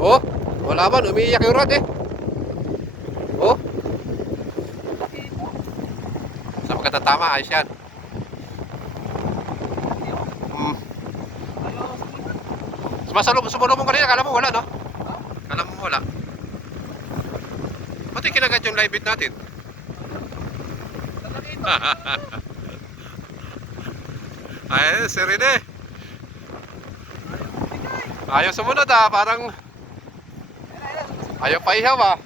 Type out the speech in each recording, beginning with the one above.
Oh, wala man, umiiyak yung rod eh. Oh. Sa pagkatatama, ayos yan. Sumalubong kanina, kala mo wala, no? Kala mo wala. Pati kinagat yung live bait natin. Ay, si Rene. Ayaw sumunod parang ayaw paihaw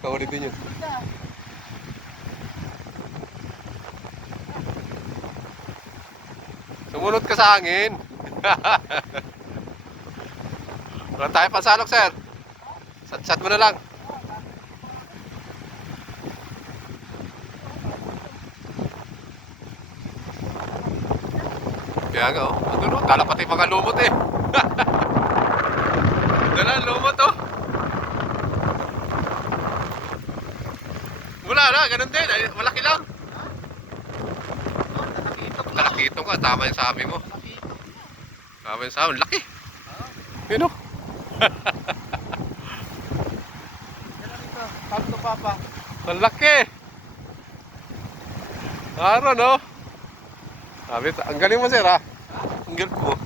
Kahuli din yun. Sumunod ka sa hangin. Wala tayo pansalok, sir. Sat mo na lang. Kaya nga, ano, tala pati mga lumot eh. Dala, lumot Wala na, ganun din. Ay, malaki lang. Talakito nga, tama yung sabi mo. Tama yung sabi, laki. Yun Tanto papa. Ang laki. Araw, no? Sabi, ang galing mo, sir, Ang galing mo.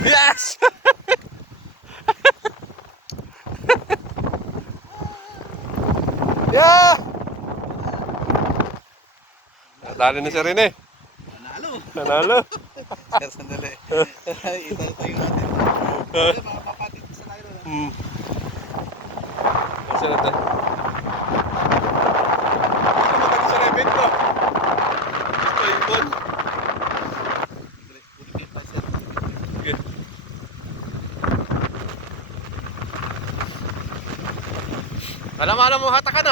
Yes! Yeah! Nadali na siya rin eh. Nanalo. Sandali. Itayo natin. Mga kapatid sa tayo na. Kasi natin. Ano sa event ko? Ito yung bon. Okay. Alam mo hatakan